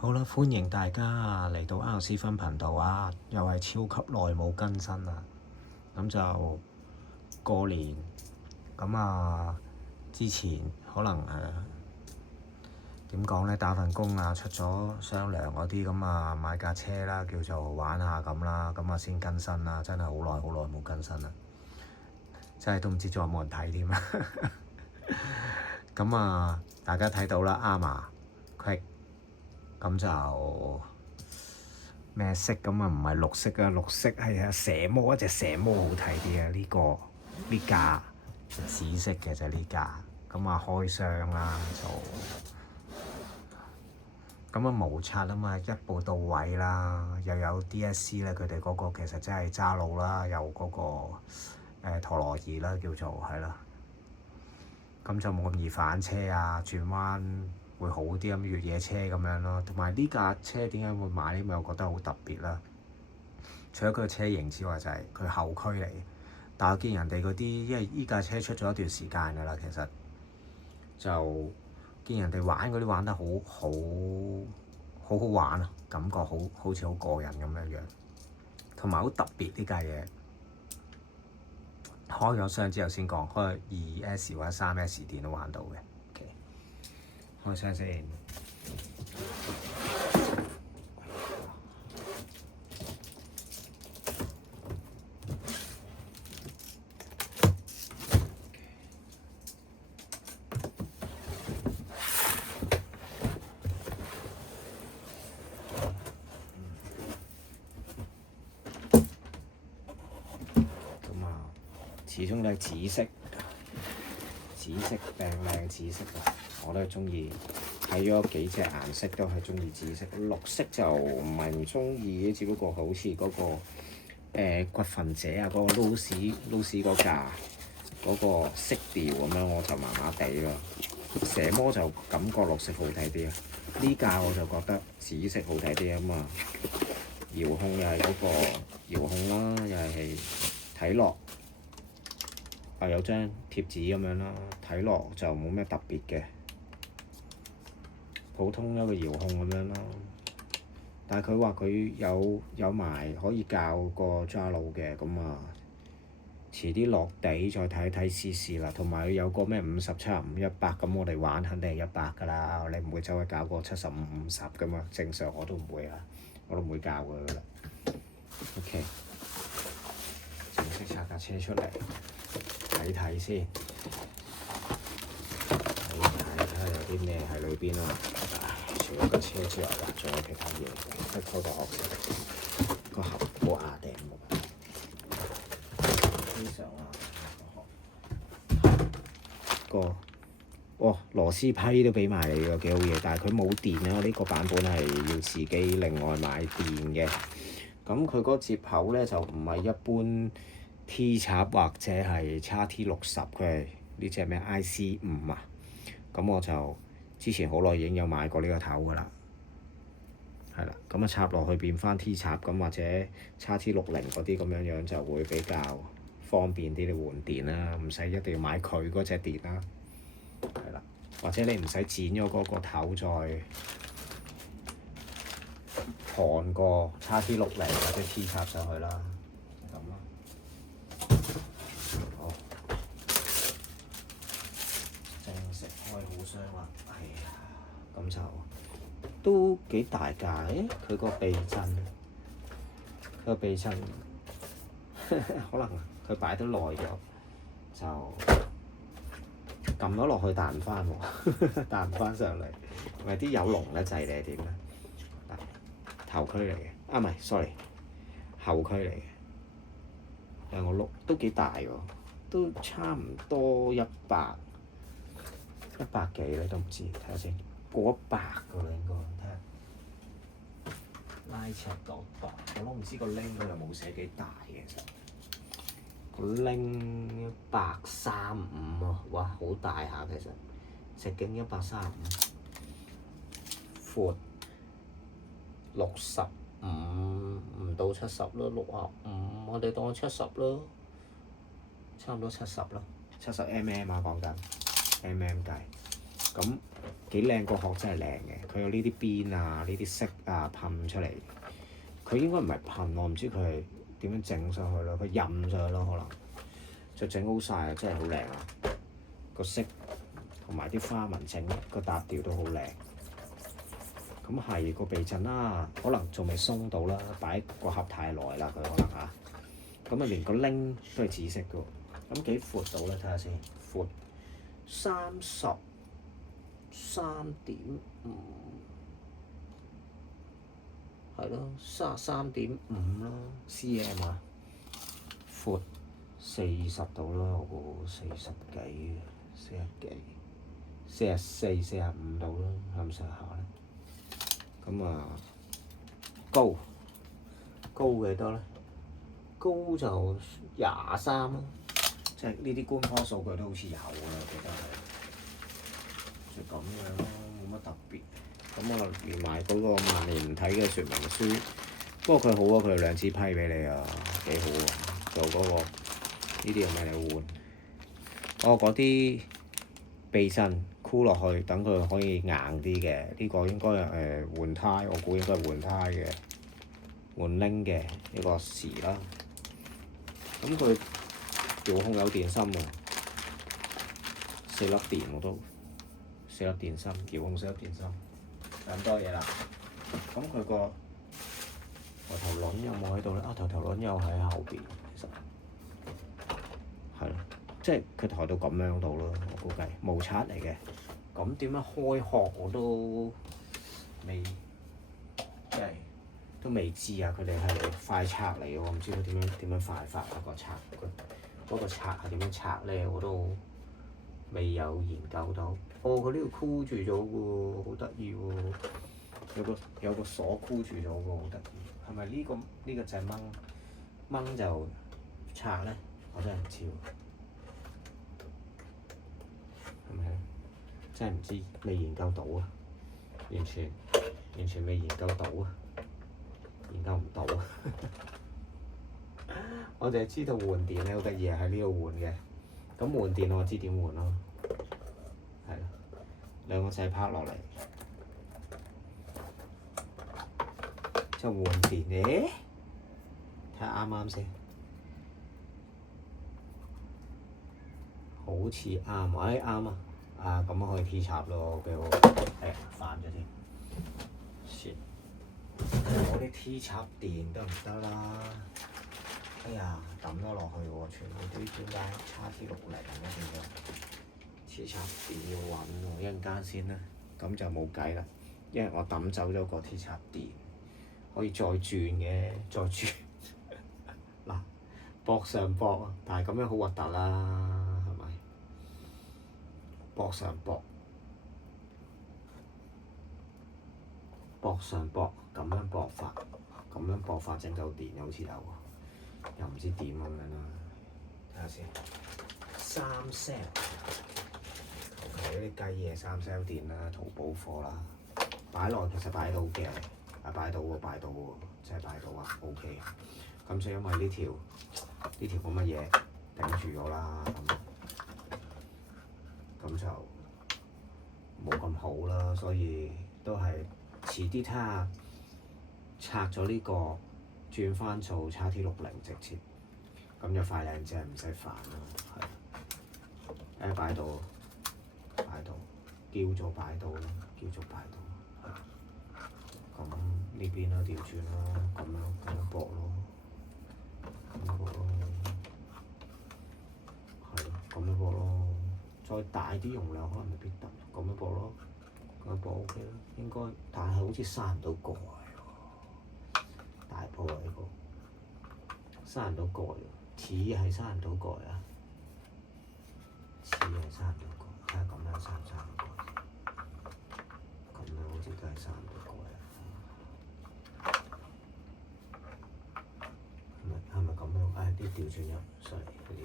好啦，歡迎大家嚟到 R 斯芬頻道啊！又係超級耐冇更新啦。咁就過年咁啊，之前可能點講呢？打份工啊，出咗雙糧嗰啲咁啊，買架車啦，叫做玩下咁啦，咁啊先更新啦。真係好耐冇更新啦，真係都唔知仲有冇人睇添啊！咁啊，大家睇到啦，啱啊，Quick。咁就咩色咁啊？唔係綠色啊，綠色係啊蛇魔，一隻蛇魔好睇啲啊！呢架紫色嘅就呢架。咁啊開箱啦，就咁啊無刷啊嘛，一步到位啦，又有 DSC 咧，佢哋嗰個其實真係揸路啦，有嗰個陀螺儀啦，叫做係啦。咁就冇咁易反車啊，轉彎會好啲咁，越野車咁樣咯。同埋呢架車點解會買呢？因為我覺得好特別啦。除咗佢個車型之外，就係佢後驅嚟。但係我見人哋嗰啲，因為呢架車出咗一段時間㗎啦，其實就見人哋玩嗰啲玩得好好玩啊，感覺好似好過癮咁樣樣。同埋好特別呢架嘢。開咗箱之後先講，開 2S 或者 3S 電都玩到嘅。Okay. 開箱先。始終都係紫色靚紫色啊！我都係中意，睇咗幾隻顏色都係中意紫色。綠色就唔係唔中意，只不過好似嗰個骨份者啊，嗰個 Lucy 嗰架嗰個色調咁樣，我就麻麻地咯。蛇魔就感覺綠色好睇啲啊，呢架我就覺得紫色好睇啲啊嘛。遙控又係嗰個遙控啦，又係睇落。有張貼紙咁樣啦，睇落就冇咩特別嘅，普通一個遙控咁樣咯。但係佢話佢有埋可以校個揸路嘅，咁啊遲啲落地再睇睇試試啦。同埋佢有個咩50、75、100，咁我哋玩肯定係100㗎啦，你唔會走去搞個75、50㗎嘛。正常我都唔會啊，我都唔會校佢㗎啦。OK， 正式拆架車出嚟。睇睇先，睇下有啲咩喺裏邊啊！除咗架車之外，仲有其他嘢。一開個殼先，個盒好牙定喎，非常牙個螺絲批都俾埋你㗎，幾好嘢。但係佢冇電啊！呢個版本係要自己另外買電嘅。咁佢嗰個接口咧就唔係一般 T 插或者係 XT60，佢係呢隻咩 IC5啊？咁我就之前好耐已經有買過呢個頭㗎啦，係啦。咁啊插落去變翻 T 插咁，或者 XT60嗰啲咁樣樣就會比較方便啲，你換電啦，唔使一定要買佢嗰隻電啦，係啦。或者你唔使剪咗嗰個頭再焊個 XT60或者 T 插上去啦。開好箱啦，係啊，咁就都幾大架嘅。佢個避震，可能佢擺得耐咗，就撳咗落去彈翻喎，彈翻上嚟。係啲有龍嘅掣定係點咧？頭驅嚟嘅，唔係 sorry， 後驅嚟嘅。兩個轆都幾大喎，都差唔多100幾咧，都唔知，睇下先，過100㗎啦應該，睇下拉尺度100，我都唔知個拎佢有冇寫幾大嘅，其實個拎135啊，哇好大下其實，直徑135，闊65唔到70啦，65我哋當70啦，差唔多70啦，70mm 啊講緊 mm 計。咁幾靚，個殼真係靚嘅。佢有呢啲邊啊，呢啲色啊噴出嚟。佢應該唔係噴，我唔知佢係點樣整上去咯。佢印上去咯，可能就整好晒，真係好靚啊！個色同埋啲花紋整個搭調都好靚。咁係個避震啦，可能仲未鬆到啦，擺個盒太耐啦，佢可能嚇。咁啊，連個拎都係紫色嘅喎。咁幾闊到咧？睇下先，闊33.5，係咯，33.5啦 cm 啊，闊40到啦，我估40幾、40幾、44、45到啦，係咪上下咧？咁啊，高幾多咧？高就23啦，即係呢啲官方數據都好似有啊，我記得係就咁樣咯，冇乜特別。咁我連埋嗰個萬年體嘅說明書，不過佢好啊，佢2支批俾你啊，幾好啊！就嗰個呢啲係咪你換？嗰啲避震箍落去，等佢可以硬啲嘅。呢個應該係換胎，我估應該係換胎嘅，換拎嘅呢個匙啦。咁佢遙控有電芯喎，4粒電我都4粒電芯，遙控4粒電芯，咁多嘢啦。咁佢個頭輪有冇喺度咧？頭輪又喺後邊，其實係咯，即係佢抬到咁樣度咯。我估計無刷嚟嘅。咁點樣開殼我都未，即係都未知啊！佢哋係快拆嚟喎，唔知佢點樣快法啊？嗰個拆係點樣拆咧？我都未有研究到。佢呢度箍住咗喎，好得意喎！有個鎖箍住咗喎，好得意。係咪呢個就係掹就拆咧？我真係唔知喎。係咪？真係唔知，未研究到啊！完全未研究到啊！研究唔到啊！我淨係知道換電咧，好得意啊！喺呢度換嘅。咁換電我知點換咯，係咯，兩個掣拍落嚟，之後換電。睇下啱唔啱先，好似啱，啱啊！咁可以 P 插咯，幾好。煩咗添。我啲 T 插電得唔得啦？哎呀，抌咗落去喎，全部都點解XT60咁樣？T 插電要揾喎，一陣間先啦。咁就冇計啦，因為我抌走咗個 T 插電，可以再轉嘅，再轉。嗱，駁上駁啊，但係咁樣好核突啦，係咪？駁上駁，駁上駁，咁樣駁法，整嚿電好似有喎，又唔知點咁樣啦。睇下先，3 cell，求其嗰啲雞嘢3 cell 電啦，淘寶貨啦，擺落其實擺到嘅，擺到喎，真係擺到啊 ，OK。咁就因為呢條冇乜嘢頂住咗啦，咁就冇咁好啦，所以都係遲啲睇下拆咗呢個轉翻做XT60直接，咁就快靚正，唔使煩啦，係。擺到，叫做擺到啦，係。咁呢邊啦，調轉啦，咁樣駁咯，係咯，咁樣駁咯。再大啲容量可能未必得，咁樣駁咯，咁樣駁 OK 啦，應該，但係好似閂唔到蓋喎，大鋪啊呢個，閂唔到蓋喎，似係閂唔到蓋啊，睇下咁樣閂唔閂到蓋，咁樣好似都係閂唔到蓋啊，係咪咁樣？啲調轉入，sorry，呢邊，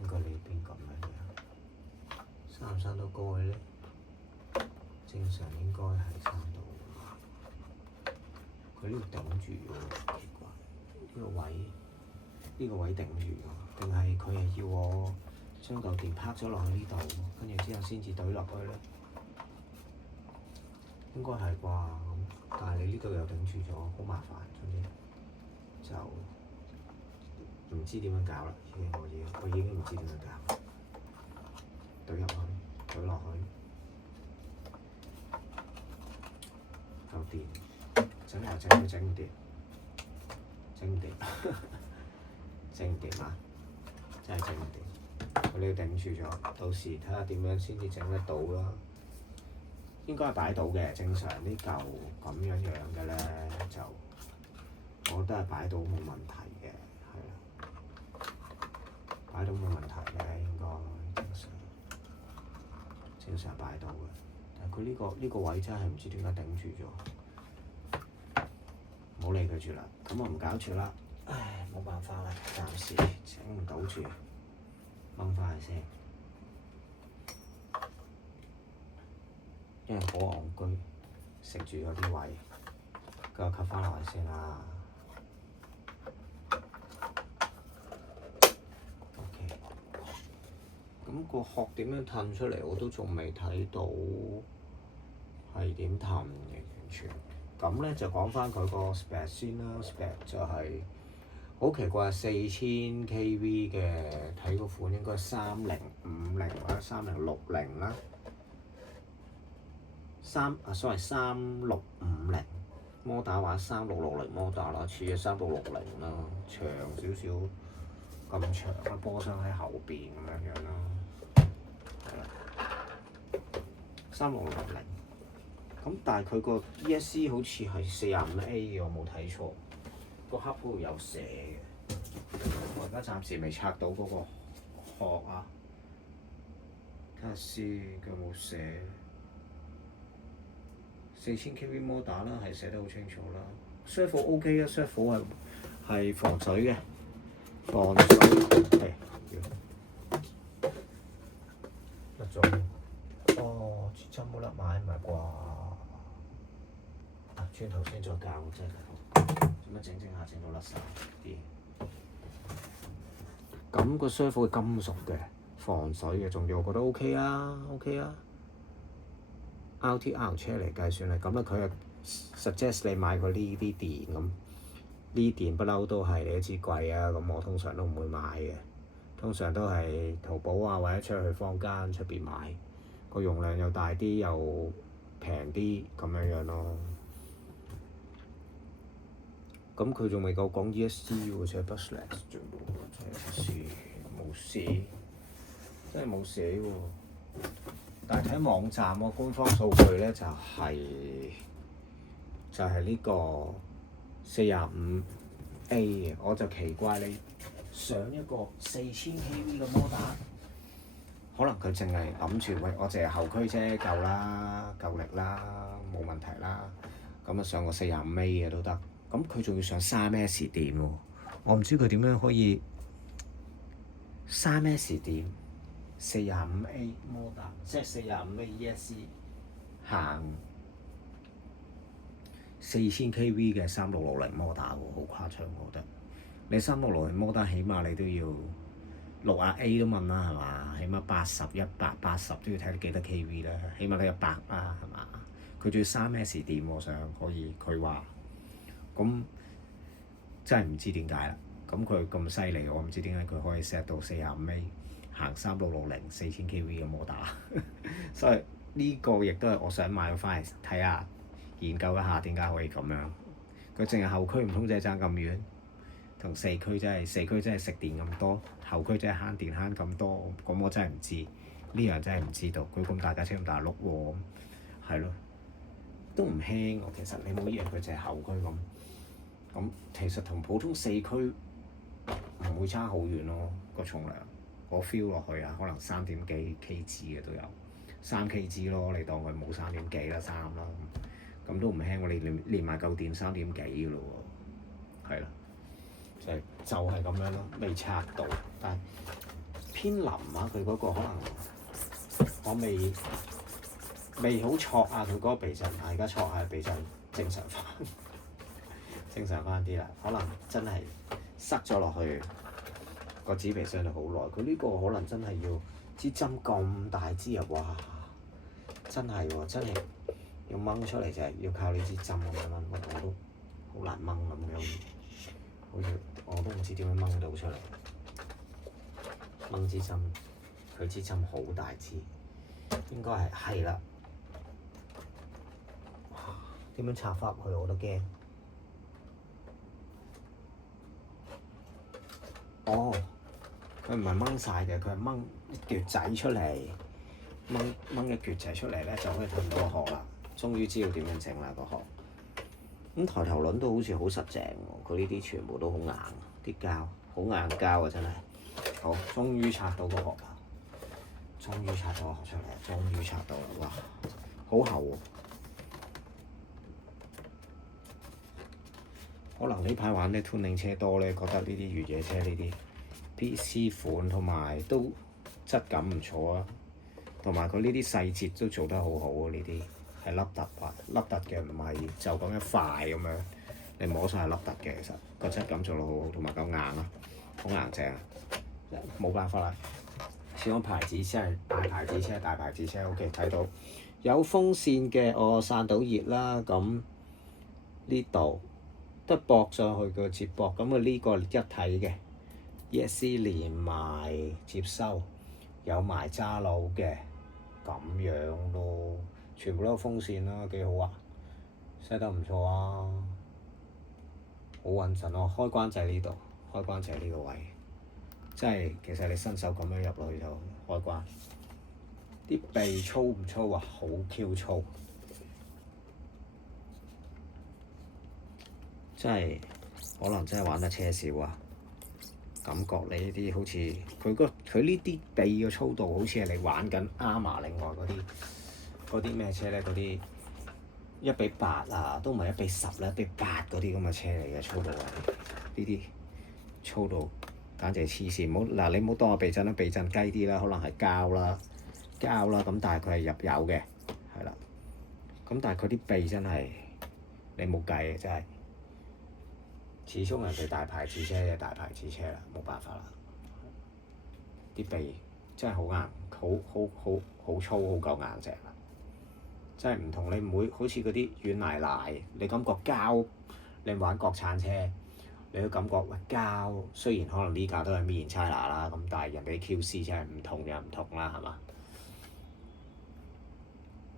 應該呢邊咁樣。閂唔閂到蓋咧？正常應該係閂到。佢呢度頂住喎，奇怪。呢個位頂住喎，定係佢係要我將嚿電拍咗落去呢度，跟住之後先至懟落去咧，應該係啩咁。但係你呢度又頂住咗，好麻煩，總之就唔知點樣搞啦。我已經唔知點樣搞，懟入去，懟落去，夠電，整唔掂，整唔掂，整唔掂啊！真係整唔掂，你要頂住咗，到時睇下點樣先至整得到啦。應該係擺到嘅，正常呢嚿咁樣嘅咧，就我覺得係擺到冇問題嘅，係啦，擺到冇問題嘅應該正常擺到嘅。但係佢呢個位真係唔知點解頂住咗，唔好理佢住啦。咁我唔搞住啦，唉，冇辦法啦，暫時整唔到住，掹翻去先。因為好戇居，食住咗啲位，咁我吸翻落去先啦。OK，咁個殼點樣褪出嚟，我都仲未睇到係點褪嘅，完全。咁咧就講翻佢個 spec 先啦 ，spec 就係好奇怪，4000 kV 嘅，睇個款應該3050或者3060啦。3650摩打或者3660摩打啦，似嘅3660啦，長少少咁長啦，波箱喺後邊咁樣啦，係啦，3660。咁但係佢個 ESC 好似係45A 嘅，我冇睇錯，個盒嗰度有寫嘅。我而家暫時未拆到嗰個殼啊，睇下先佢有冇寫。4000 kV 摩打啦，係寫得好清楚啦。Surf OK 啊，Surf 係防水嘅，防水係甩咗。哦，支針冇得買唔係啩？啊，轉頭先再教真係，做乜整下整到甩晒啲？咁個 Surf 係金屬嘅，防水嘅，仲要我覺得 OK 啊 ，OK 啊。RTR 車嚟計算係咁啦，佢係 suggest 你買個呢啲電咁，呢電不嬲都係你一支貴啊，咁我通常都唔會買嘅，通常都係淘寶啊或者出去坊間出邊買，個容量又大啲又平啲咁樣咯。咁佢仲未夠講 ESC 喎，寫 Brushless 啫喎，真係冇寫，真係冇寫喎。但係睇網站個官方數據咧，就係呢個45A 嘅，我就奇怪你上一個4000 kV 嘅摩打，可能佢淨係諗住喂，我淨係後驅啫，夠啦，夠力啦，冇問題啦。咁啊上個45A 嘅都得，咁佢仲要上3S 電喎，我唔知佢點樣可以3S 電。45A 摩打，即係45A ESC 行4000 kV 嘅3660摩打喎，好誇張我覺得。你3660摩打起碼你都要60A 都問啦，係嘛？起碼80、180都要睇幾多 kV 啦，起碼都100啦，係嘛？佢仲要3S 電喎，想可以佢話，咁真係唔知點解啦。咁佢咁犀利，我唔知點解佢可以 set 到45A。行3660 4000 kV 嘅摩打，所以呢個亦都係我想買翻嚟睇下，研究一下點解可以咁樣。佢淨係後驅唔通真係爭咁遠，同四驅真係食電咁多，後驅真係慳電慳咁多，咁我真係唔知，呢樣真係唔知道。佢咁大架車咁大碌喎，係咯，都唔輕喎。其實你冇以為佢淨係後驅咁其實同普通四驅唔會差好遠咯，個重量。我 feel 落去啊，可能3點幾 kg 嘅都有，3 kg 咯，你當佢冇3點幾啦，3啦，咁都唔輕喎，你連埋嚿電3點幾嘅咯喎，係啦，就係咁樣咯，未拆到，但係偏腍啊，佢嗰個可能我未好挫啊，佢嗰個避震啊，而家挫下避震正常翻啲啦，可能真係塞咗落去。個紙皮傷到好耐。佢呢個可能真係要支針咁大支啊！哇，真係喎，真係要掹出嚟就係要靠呢支針咁樣掹，我都好難掹咁樣，好似我都唔知點樣掹到出嚟。掹支針，佢支針好大支，應該係啦。點樣插返入去我都驚。哦，佢唔係掹晒嘅，佢係掹一橛仔出嚟，掹一橛仔出嚟咧，就可以褪到個殼啦。終於知道點樣整啦個殼。咁抬頭輪都好似好實淨喎，佢呢啲全部都好硬，啲膠好硬膠啊，真係。好，終於拆到個殼啦！終於拆到個殼出嚟，終於拆到啦！哇，好厚喎！可能呢排玩啲 tuning 車多咧，覺得呢啲越野車呢啲 PC 款同埋都質感唔錯啊，同埋佢呢啲細節都做得好好啊！呢啲係凹凸啊，凹凸嘅唔係就咁一塊咁樣，你摸上係凹凸嘅，其實個質感做得好好，同埋夠硬啊，好硬淨啊！冇辦法啦，始終牌子車係大牌子車，大牌子車 OK 睇到有風扇嘅，我散到熱啦，咁呢度。得駁上去個接駁，咁啊呢個一體嘅 ESC 連埋接收，有埋揸佬嘅咁樣咯，全部都有風扇啦，幾好啊 set 得唔錯啊，好穩陣咯。開關掣呢度，開關掣呢個位，即係其實你伸手咁樣入落去就開關。啲鼻粗唔粗啊？好 Q 粗。真係可能真係玩得車少啊！感覺你呢啲好似佢呢啲鼻嘅粗度，好似係你玩緊 Arma 另外嗰啲咩車咧？嗰啲1:8啊，都唔係1:10啦，1:8嗰啲咁嘅車嚟嘅粗度啊！呢啲粗度簡直係黐線！唔好嗱，你唔好當我避震啦，避震雞啲啦，可能係膠啦，咁但係佢係入油嘅，係啦。咁但係佢啲鼻真係你冇計嘅，真係。始終人哋大牌子車嘅大牌子車啦，冇辦法啦。啲鼻真係好硬，好粗，好夠硬淨啦。真係唔同，你唔會好似嗰啲軟泥泥，你感覺膠。你玩國產車，你都感覺喂膠。雖然可能呢架都係 Made in China 啦，咁但係人哋 QC 真係唔同又唔同啦，係嘛？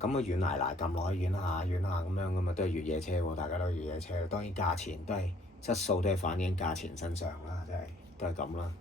咁啊軟泥泥撳落去軟下咁樣咁啊，都係越野車喎，大家都係越野車。當然價錢都係。質素都係反映價錢身上啦，真係都係咁啦。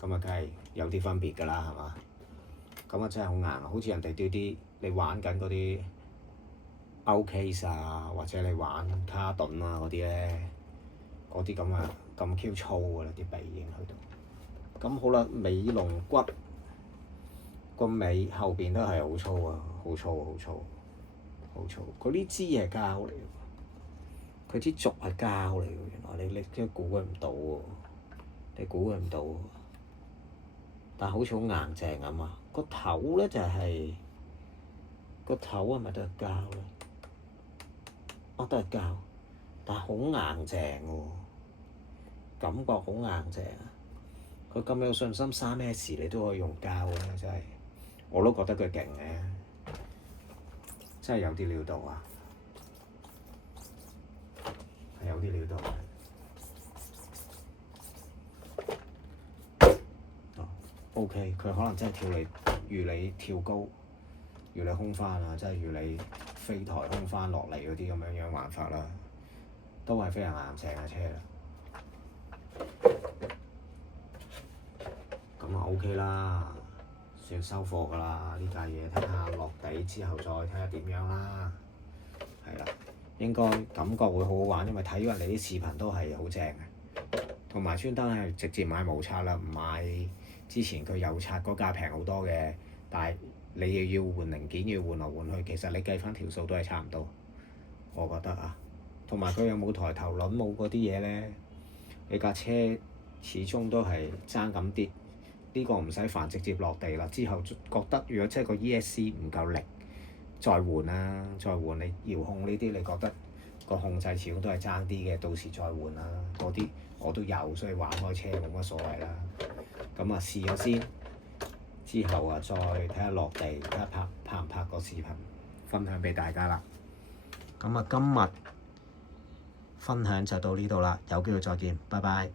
咁啊，梗係有啲分別㗎啦，係嘛？咁啊，真係好硬，好似人哋啲你玩緊嗰啲 Outcase 啊，或者你玩卡頓啊嗰啲咧，嗰啲咁啊咁 Q 粗㗎啦，啲鼻已經去到。咁好啦，尾龍骨個尾後邊都係好粗啊，好粗。佢呢支係膠嚟。佢支軸係膠嚟㗎，原來你真係估佢唔到喎，你估佢唔到喎。但係好似好硬淨咁啊！個頭咧就係個頭係咪都係膠咧？哦，都係膠，但係好硬淨喎，感覺好硬淨啊！佢咁有信心3S你都可以用膠咧，真係我都覺得佢勁嘅，真係有啲料到啊！有啲料到，OK，佢可能真係預你跳高，預你空翻啊，即係預你飛台空翻落嚟嗰啲咁樣玩法啦，都係非常硬淨嘅車啦。咁啊 OK 啦，算收貨㗎啦，呢架嘢睇下落地之後再睇下點樣啦，係啦。應該感覺會好好玩，因為睇咗人哋啲視頻都係好正嘅，同埋專登係直接買無刷啦，唔買之前佢有刷嗰架平好多嘅，但係你又要換零件，要換來換去，其實你計翻條數都係差唔多，我覺得啊。同埋佢又冇抬頭輪，冇嗰啲嘢咧，你架車始終都係爭咁啲，呢個唔使煩，直接落地啦。之後覺得如果即係個 ESC 唔夠力。再換啦，再換你遙控呢啲，你覺得個控制始終都係爭啲嘅，到時再換啦。嗰啲我都有，所以玩開車冇乜所謂啦。咁啊試咗先，之後啊再睇下落地，睇下拍唔拍個視頻，分享俾大家啦。咁啊今日分享就到呢度啦，有機會再見，拜拜。